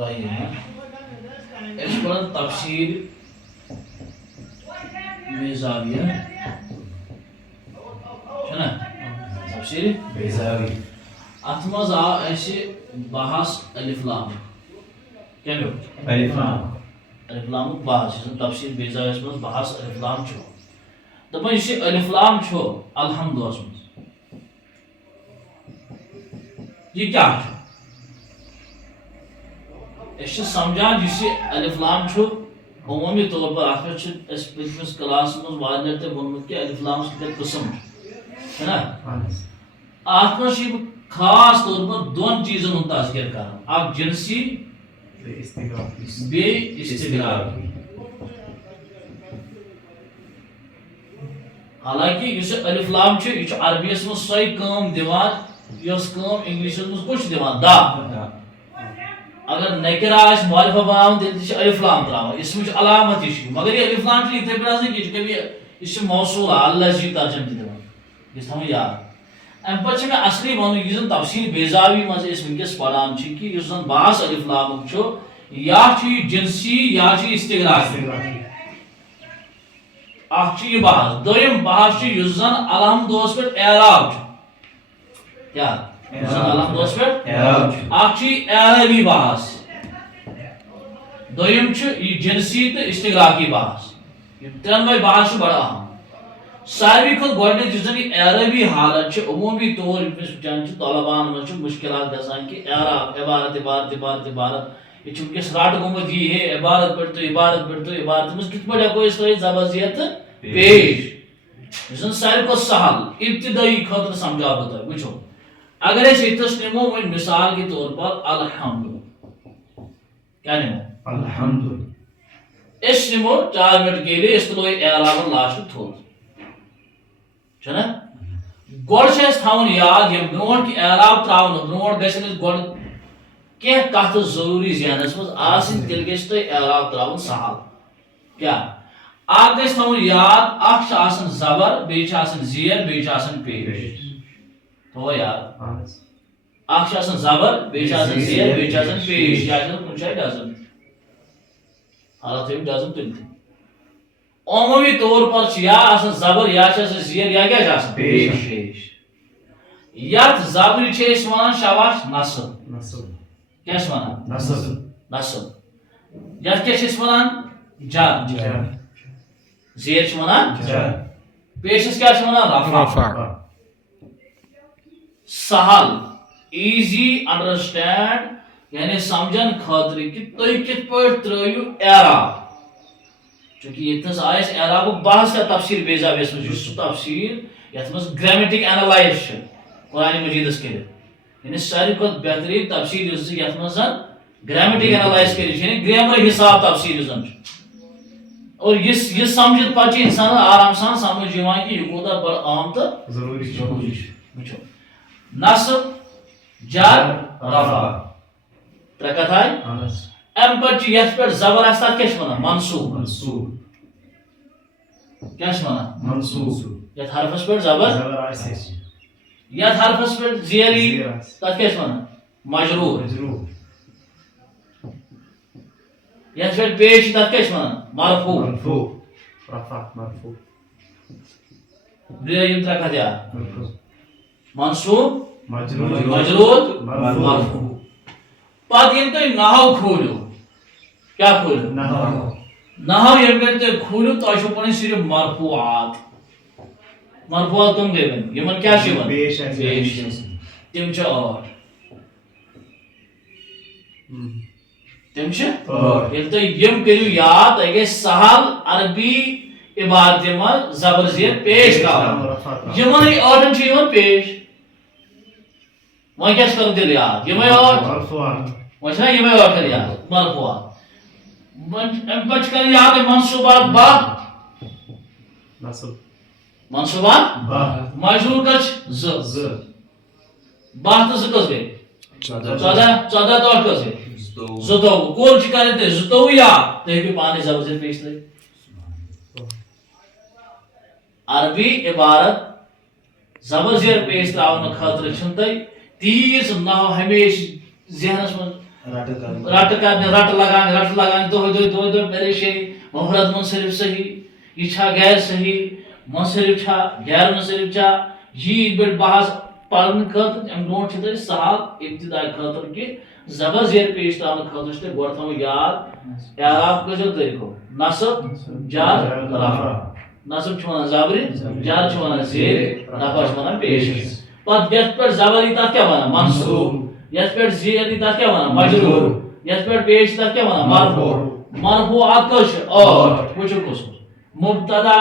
الرحیم اس پر تفسیر بیضاویہ چھنا تفسیر بیضاوی اتھ مز آو اسہ بحث الف لام کیامیک الف لام الف لام بحث تفسیر بیضاویس مز بحث الف لام چھو دپان یہ الف لام چھو الحمدس مز یہ کیا چھو اس سمجھان جس الف لام چھو عمومی طور پر اتھ اس پچھلس کلاس مز وار لٹہ ونمت کہ الف لام کتنے قسم ہے نا اتھ مز خاص طور پر دون چیزن ہند تذکر کران اکھ جنسی بیٚیہِ استغراقی حالانکہ اس الف لام یہ عربیس مز سوے کٲم دِوان یۄس کٲم انگلشس مز کچھ دِوان دا اگر نکرہ آس معرفہ بناون تیٚلہِ تہِ چھِ الف لام تراوان اسمچ علامت یہ مگر یہ الف لام یتھے پٲٹھۍ آسان کینٛہہ یہ موصول اللہ جی ترجم تہِ دِوان یہ تھاوُن یاد امہ پتہٕ مےٚ اصلی ونُن یُس زن تفسیر بیضاوی مز ونکس پران کہ یُس زن بحث الف لامُک چھُ یا چھُ یہ جنسی یا چھُ استغراقی اکھ چھُ یہ بحث دوٚیِم بحث چھُ یُس زن الحمدس پٮ۪ٹھ اعراب چھُ کیا یُس زن الحمدس پٮ۪ٹھ اعراب چھُ اکھ چھُ یہ اعرابی بحث دوٚیِم چھُ یہ جنسی تہٕ استغراقی بحث یہ ترٛٮ۪نوَے بحث چھُ بڑٕ اہم ساروی کھۄتہٕ گۄڈنیُک یُس زن یہ اعرابی حالت چھِ عمومی طور ییٚمِس وٕچھان چھِ طلباہن منٛز چھُ مُشکلات گژھان کہ اعراب عبارت عبارت عبارت عبارت یہ چھُ وٕنکٮ۪س رٹ گوٚمُت یہِ ہے عبارت پٮ۪ٹھ تہٕ عبارت پٮ۪ٹھ تہٕ عبارت منٛز کِتھ پٲٹھۍ ہٮ۪کو أسۍ تھٲیِتھ زبر زیر تہٕ پیش یُس زن ساروی کھۄتہٕ سہل ابتدٲیی خٲطرٕ سمجھاو بہٕ تۄہہِ وٕچھو اگر أسۍ ییٚتھس نِمو وۄنۍ مثال کے طور پر الحمد کیا نِمو الحمد أسۍ نِمو 4 منٹ کے لیے أسۍ تُلو یہِ اعرابن لاسٹ تھوٚد چھُنہ گۄڈٕ چھُ اَسہِ تھاوُن یاد ییٚمہِ برونٛٹھ کہِ اعراب تراونہٕ برونٛٹھ گژھن اَسہِ گۄڈٕ کینٛہہ کتھٕ ضروٗری ذہنس منٛز آسٕنۍ تیٚلہِ گژھِ تۄہہِ اعراب تراوُن سہل کیا اکھ گژھِ تھاوُن یاد اکھ چھُ آسان زبر بیٚیہِ چھُ آسان زیر بیٚیہِ چھُ آسان پیش تھوٚوا یاد اکھ چھُ آسان زبر بیٚیہِ چھُ آسان زیر بیٚیہِ چھُ آسان پیش یا چھُ آسان کُنہِ جایہِ ڈزن حالت تھٲیِو ڈزن تُلۍ تھٕے عمومی طور پر چھُ یا آسان زبر یا چھُ آسان زیر یا کیٛاہ چھُ آسان پیش یتھ زبرِ چھِ أسۍ ونان شاباش نصب کیٛاہ چھِ ونان نصب یتھ کیٛاہ چھِ أسۍ ونان جر زیر چھِ ونان پیشس کیٛاہ چھِ ونان رفع سہل ایزی انڈرسٹینڈ یعنی سمجھن خٲطرٕ کہ تُہۍ کِتھ پٲٹھۍ ترٲیِو اعراب چونکہ ییٚتنس آے اَسہِ اعرابُک بحث یا تفسیر بیضاویس منٛز یُس سُہ تفسیر یتھ منٛز گریمیٹک اینالائز چھُ قرآنِ مجیدس کٔرِتھ یعنی ساروی کھۄتہٕ بہتریٖن تفسیر یُس یتھ منٛز زن گریمیٹک اینالائز کٔرِتھ چھُ یعنی گریمر حساب تفسیر یُس زن چھُ اور یہ سمجھِتھ پتہٕ چھُ انسانس آرام سان سمجھ یِوان کہ یہ کوٗتاہ بڑٕ اہم تہٕ ضروٗری چھُ وٕچھو نصب جر رفع ترٛےٚ کتھ آیہِ امہِ پتہٕ چھُ یتھ پٮ۪ٹھ زبر آسہِ تتھ کیٛاہ چھِ ونان منصوٗب کیٛاہ چھِ ونان منصوٗب یتھ حرفس پٮ۪ٹھ زبر یتھ حرفس پٮ۪ٹھ زیر یی تتھ کیٛاہ چھِ ونان مجروٗر یتھ پٮ۪ٹھ پیش یی تتھ کیٛاہ چھِ ونان مرفوع یِم ترٛےٚ کتھ یاد منصوٗب مجروٗر مرفوع پتہٕ ییٚلہِ تُہۍ نحو کھوٗلِو کیٛاہ کھوٗلِو نحو ییٚلہِ پٮ۪ٹھ تُہۍ کھوٗلِو تۄہہِ چھُو پَنٕنۍ صرف مرفوعات کٕم گٔے وۄنۍ یِمن کیٛاہ چھُ یِوان پیش تِم چھِ 8 تِم چھِ ییٚلہِ تُہۍ یِم کٔرِو یاد تۄہہِ گژھِ سہل عربی عبارتہِ منٛز زبر زیر پیش تراوُن یِمنٕے 8 چھُ یِوان پیش وۄنۍ کیٛاہ چھُ کرُن تیٚلہِ یاد یِمے 8 وۄنۍ چھِنہ یِمے 8 کرِ یاد مرفوعات امہِ پتہٕ چھِ کرٕنۍ یاد منصوٗبات باہ منصوٗبات مجروٗر کٔژ چھِ 2 باہ تہٕ 2 کٔژ گٔے 14 14 تہٕ 8 کٔژ گٔے 22 کُل چھِ کرٕنۍ تۄہہِ 22 یاد تُہۍ ہیٚکِو پانے زبر زیر پیش ترٲیِتھ عربی عبارت زبر زیر پیش تراونہٕ خٲطرٕ چھُنہٕ تۄہہِ تیٖژ نحو ہمیشہِ ذہنس منٛز رٹ لگان دہ پریشانی مفرد منصرف صحیح یہ غیر صحیح منصرف غیر منصرف یہ بڑ بحث پڑھنے خاطر ام برو سہل ابتدائی خاطر کہ زبر زیر پیش تراؤن خاطر گۄڈٕ تھاو یاد اعراب کٔژو طریقو نصب جر رفع نصب ونان زبر جر ونان زیر رفع ونان پیش پتہ یتھ پہ زبر ای تتھ کیا ونان منصوب یتھ پہ زیر ای تتھ کیا ونان مجرور یتھ پہ پیش تتھ کیا ونان مرفوع مرفوعات کٔژ چھِ ٲٹھ وٕچھو کُس مبتدا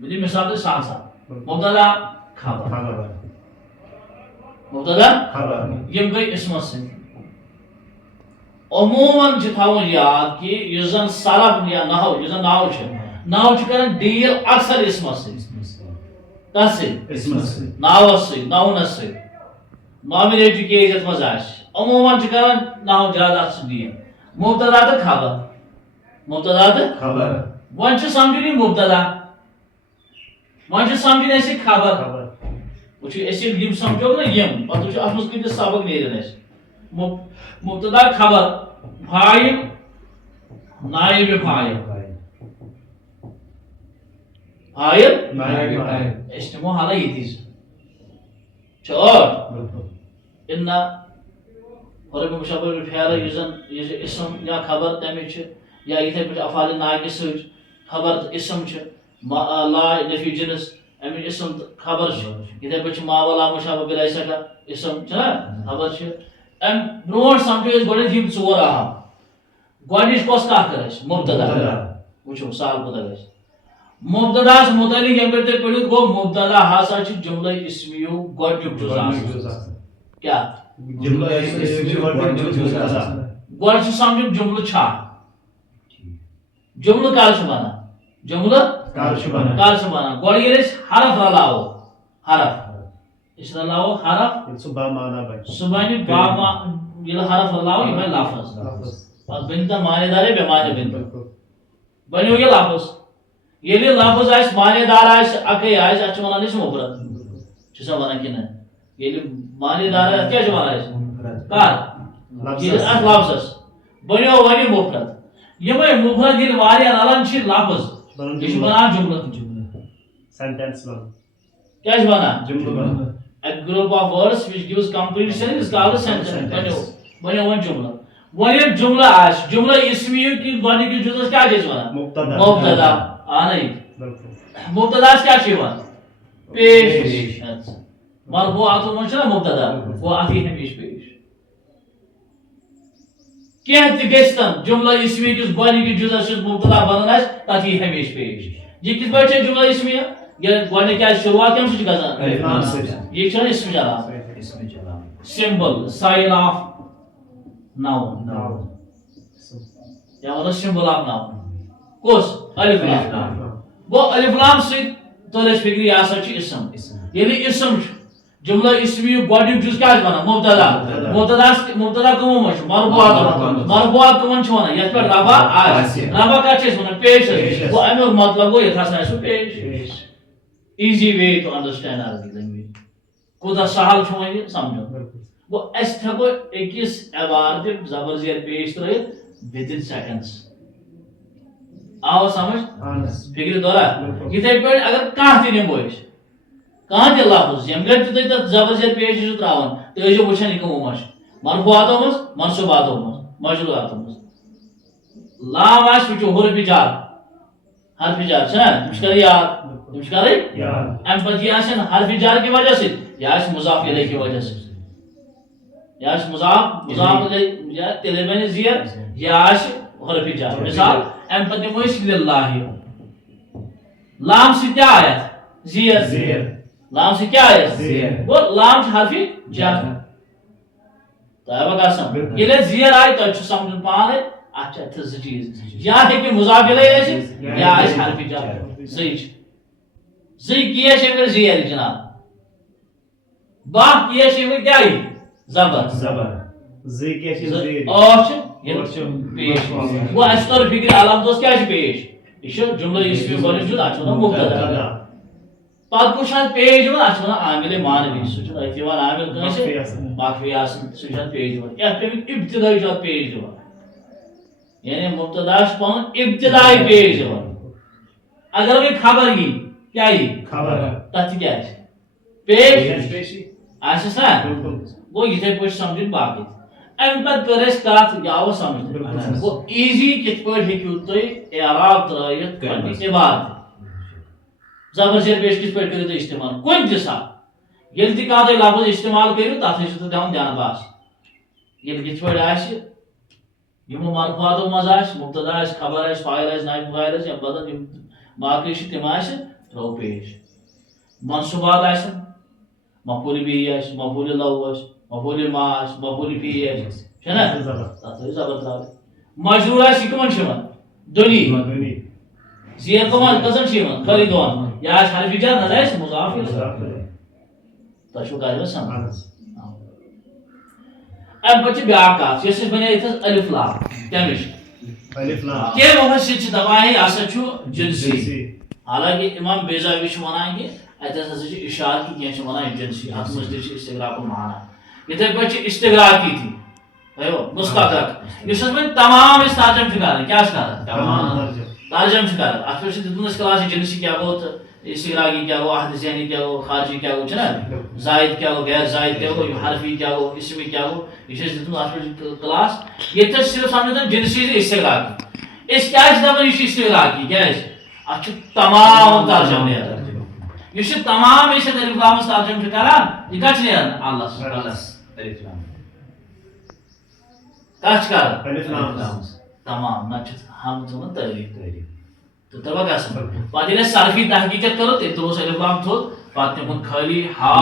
بدی مثال سان سان مبتدا خبر مبتدا یم گئی اسمت سن عموماً تھاون یاد کہ یس زن صرف یا نحو یس زن نحو کران ڈیل اکثر اسمت سن کس سن ناوس سن ناونس سن نامنیٹو کیس یتھ مز عموماً کران نحو زیادہ اتھ ڈیل مبتدا تو خبر مبتدا تو خبر ون سمجھن یہ مبتدا ون سمجھن اس خبر وچھو سمجھو نا یم پتہ وچھو ات مز کۭتیاہ سبق نیرن اس مبتدا خبر فاعل نائب فاعل فاعل نائب فاعل اس نمو حالا یتیز چوٹ ان حرف مشابہ بالفعل یزن اسم یا خبر تمہ یا یتھے پہ افعال ناقص خبر اسم لا نفی جنس امی اسم خبر یتھے پہ ما ولا مشابہ بلیس کا اسم خبر ام برو سمجھو اس گۄڈٕ یم ژور اہم گۄڈنِچ کۄس کتھ کر أسۍ مبتدا وٕچھو سہل کوتاہ گژھِ مبتداس متعلق یم پہ تُہۍ پٔرِو گوٚو مبتدا ہسا چھُ جملہ اسمیو گۄڈنیُک جُز آسان کیٛاہ گۄڈٕ چھُ سمجھُن جملہٕ چھا جملہٕ کر چھُ بنان جملہٕ کر چھُ بنان گۄڈٕ ییٚلہِ أسۍ حرف رلاوو حرف أسۍ رلاوو حرف سُہ بنہِ با ییٚلہِ حرف رلاوو یہِ بنہِ لفظ پتہٕ بنہِ تتھ معنی دار یا بے معنی بنہِ بنیو یہِ لفظ ییٚلہِ یہِ لفظ آسہِ معنی دار آسہِ اکے آسہِ اتھ چھِ ونان أسۍ مفرد چھِ سا ونان کِنہٕ ییٚلہِ معنی دار آسہِ کیٛاہ چھِ ونان أسۍ کر ییٚلہِ اتھ لفظس بنیو وۄنۍ مفرد یِمے مفرد ییٚلہِ واریاہ رلان چھِ لفظ یہِ چھُ بنان جملہٕ سینٹینس کیٛاہ چھِ بنان a group of words which gives complete sentence is called a sentence بنیو وۄنۍ جملہٕ وۄنۍ ییٚلہِ جملہٕ آسہِ جملہٕ اسمیو کہِ گۄڈنِکِس جُزس کیٛاہ چھِ أسۍ ونان مبتدا اہنٕے مبتداس کیٛاہ چھِ یِوان پیش مرفوعاتو منٛز چھُنہ مبتدا گوٚو اتھ یی ہمیشہِ پیش کینٛہہ تہِ گژھِ تن جملہ اسمی کِس گۄڈنِکِس جُزس یُس مبتدا بنان آسہِ تتھ یی ہمیشہِ پیش یہِ کِتھ پٲٹھۍ چھِ جملہ اسمیہ ییٚلہِ گۄڈنِچ آسہِ شروعات کمہِ سۭتۍ چھِ گژھان یہِ چھُنہ اسمٕچ علامت سمبل ساین آف ناون یا ونو سمبل آف ناون کُس الف لام گوٚو الف لام سۭتۍ تر اسہِ فکرِ یہِ ہسا چھُ اسم ییٚلہِ اسم چھُ جملہ اسمیُک گۄڈنیُک جُز کیٛاہ چھُ ونان مبتدا کٕمو منٛز چھُ مرفوعات کٕمن چھِ ونان یتھ پٮ۪ٹھ رفع آسہِ رفع کتھ چھِ أسۍ ونان پیش گوٚو امیُک مطلب گوٚو یتھ ہسا آسہِ سُہ پیش easy way to understand Arabic language کوتاہ سہل چھُ وۄنۍ یہِ سمجھُن گوٚو أسۍ ہٮ۪کو أکِس عبارتہِ زبر زیر پیش ترٲیِتھ within seconds آو سمجھ فکرِ دورا یِتھے پٲٹھۍ اگر کانٛہہ تہِ نِمو أسۍ کانٛہہ تہِ لفظ ییٚمہِ گرِ تہِ تُہۍ تتھ زبر زیر پیش چھِو تراوان تُہۍ ٲسِو وٕچھان یہِ کٕمو منٛز چھُ مرفوعاتو منٛز منصوباتو منٛز مجروٗراتو منٛز لام آسہِ وٕچھو حرفِ جر حرفِ جر چھُنہ تِم چھِ کران یاد تِم چھِ کرٕنۍ امہِ پتہٕ یہِ آسن حرفِ جر کہِ وجہ سۭتۍ یہِ آسہِ مضاف الیہ کہِ وجہ سۭتۍ یہِ آسہِ مضاف الیہ تیٚلے بنہِ زیر یہِ آسہِ حرفِ جر مثال امہِ پتہٕ دِمو أسۍ للہ لام سۭتۍ کیٛاہ آیہِ اتھ زیر لام سۭتۍ کیٛاہ آیہِ اتھ گوٚو لام چھُ حرفِ جر تۄہہِ آوا کتھ سمجھ ییٚلہِ اَتھ زیر آیہِ تۄہہِ چھُ سمجھُن پانے اتھ چھِ اتھس زٕ چیٖز یا ہیٚکہِ مضاف الیہ ٲسِتھ یا آسہِ حرفِ جر زٕے چھِ زٕے کیس چھِ أمِس زیر جناب باہ کیس چھِ أمِس کیٛاہ یی زبر ٲٹھ چھِ پیش گوٚو اَسہِ توٚر فِکرِ علامتس کیٛاہ چھِ پیش یہِ چھُ جملہ اسمیُک گۄڈنیُک جُز اتھ چھِ ونان مبتدا پتہٕ کُس چھُ اتھ پیج یِوان اتھ چھِ وَنان عاملِ مانوی سُہ چھُ أتھۍ یِوان عامل کٲنٛسہِ مخفی آسان سُہ چھُ اتھ پیج یِوان یتھ پیٚوٕ ابتدٲیی چھُ اتھ پیج یِوان یعنی مبتدا چھُ پنُن ابتدائی پیج یِوان اگر وۄنۍ خبر یی کیٛاہ یی تتھ تہِ کیٛاہ آسہِ پیش آسٮ۪س نا گوٚو یِتھے پٲٹھۍ سمجھٕنۍ باقٕے امہِ پتہٕ کٔر اسہِ کتھ یہِ آوا سمجھ گوٚو ایٖزی کِتھ پٲٹھۍ ہیٚکِو تُہۍ اعراب ترٲیِتھ پننہِ عبارتہِ زبر زیر پیش کِتھ پٲٹھۍ کٔرِو تُہۍ استعمال کُنہِ تہِ ساتہٕ ییٚلہِ تہِ کانٛہہ تُہۍ لفظ استعمال کٔرِو تتھ ٲسِو تُہۍ دِوان دھیان بس ییٚلہِ کِتھ پٲٹھۍ آسہِ یِمو مرفوعاتو منٛز آسہِ مبتدا آسہِ خبر آسہِ فاعل آسہِ نائب فاعل آسہِ یا بدل یِم باقٕے چھِ تِم آسہِ ترٛوو پیش منصوبات آسن مفعول به آسہِ مفعول له آسہِ مفعول ما آسہِ مفعول فیہ آسہِ چھُنہ تتھ تھٲیِو زبر ترٛاوٕنۍ مجروٗر آسہِ یہِ کٕمن چھُ یِوان دۄنی زیر کٕمن کٔژن چھِ یِوان خٲلی دۄن یا آسہِ حرفِ جر نتہٕ آسہِ مضاف تۄہہِ چھُو کتھ یِوان سمجھ امہِ پتہٕ چھِ بیٛاکھ کتھ یۄس أسۍ بنیے ییٚتھس الف لام تمِچ کینٛہہ مُفسِر چھِ دپان یہِ ہسا چھُ جنسی حالانکہ امام بیزاوی چھُ ونان کہِ اتٮ۪س ہسا چھُ اشارٕ کہِ کینٛہہ چھِ ونان یہِ جنسی اتھ منٛز تہِ چھِ استغراقُک معنی یِتھے پٲٹھۍ چھِ استغراقی تہِ مستغرق یُس حظ وۄنۍ تمام أسۍ ترجم چھِ کران کیٛاہ چھِ کران ترجم چھِ کران اتھ پٮ۪ٹھ چھِ دیُتمُت اَسہِ کلاس جنسی کیٛاہ گوٚو تہٕ استغراقی کیٛاہ گوٚو عہد ذہنی کیٛاہ گوٚو خارجی کیٛاہ گوٚو چھُنہ زائد کیٛاہ گوٚو غیر زائد کیٛاہ گوٚو حرفی کیٛاہ گوٚو اسمی کیٛاہ گوٚو یہِ چھُ اَسہِ دیُتمُت اتھ پٮ۪ٹھ کلاس ییٚتہِ أسۍ صرف سمجھو جنسی تہٕ استغراقی أسۍ کیٛازِ چھِ دپان یہِ چھُ استغراقی کیٛازِ اتھ چھُ تمام ترجم نیران یُس یہِ تمام أسۍ یتھ الف لامس ترجم چھِ کران یہِ کتھ چھِ نیران اللس الف لام کتھ چھِ کران الف لامس تمام نتہٕ چھِ حمد ونان تعریٖف تہٕ تَوَے گژھان پتہٕ ییٚلہِ أسۍ صرفی تحقیٖقت کرو تیٚلہِ تُلوس الف لام تھوٚد پتہٕ نِمون خٲلی ہا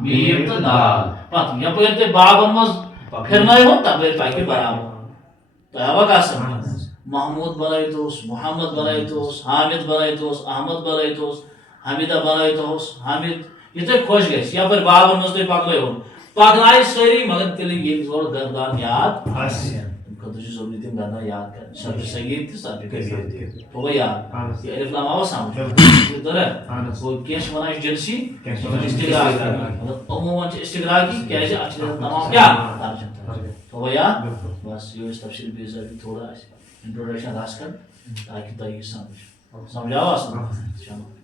میٖم تہٕ دال پتہٕ یپٲرۍ تۄہہِ بابن منٛز پھِرنٲیہون تپٲرۍ پکہِ برابر تۄہہِ آوا کتھ محمود بنٲیتوس محمد بنٲیتوس حامد بنٲیتوس احمد بنٲیتوس حمیدہ بنٲیتوس حامد یہِ تۄہہِ خۄش گژھِ یپٲرۍ بابن منٛز تۄہہِ پکنٲیہون پکنایہِ سٲری مگر تیٚلہِ ییٚلہِ ضروٗرت گردان یاد آسہِ خٲطرٕ چھُ ضروٗری تِم گردان یاد کرٕنۍ صدرِ صغیٖر تہِ صدرِ کبیٖر تہِ تھوٚوٕ یاد یہِ الف لام آوا سمجھ گوٚو کینٛہہ چھِ ونان یہِ چھُ جنسی استغراق مطلب عموٗمن چھِ استغراقی کیٛازِ اتھ چھِ تمام کیٛاہ ترجم تھوٚوٕ یاد بس یہِ اوس تفصیٖل بیٚیہِ تھوڑا آسہِ انٹروڈکشن رژھ کھنڈ تاکہِ تۄہہِ یہِ سمجھ سمجھ آوا چلو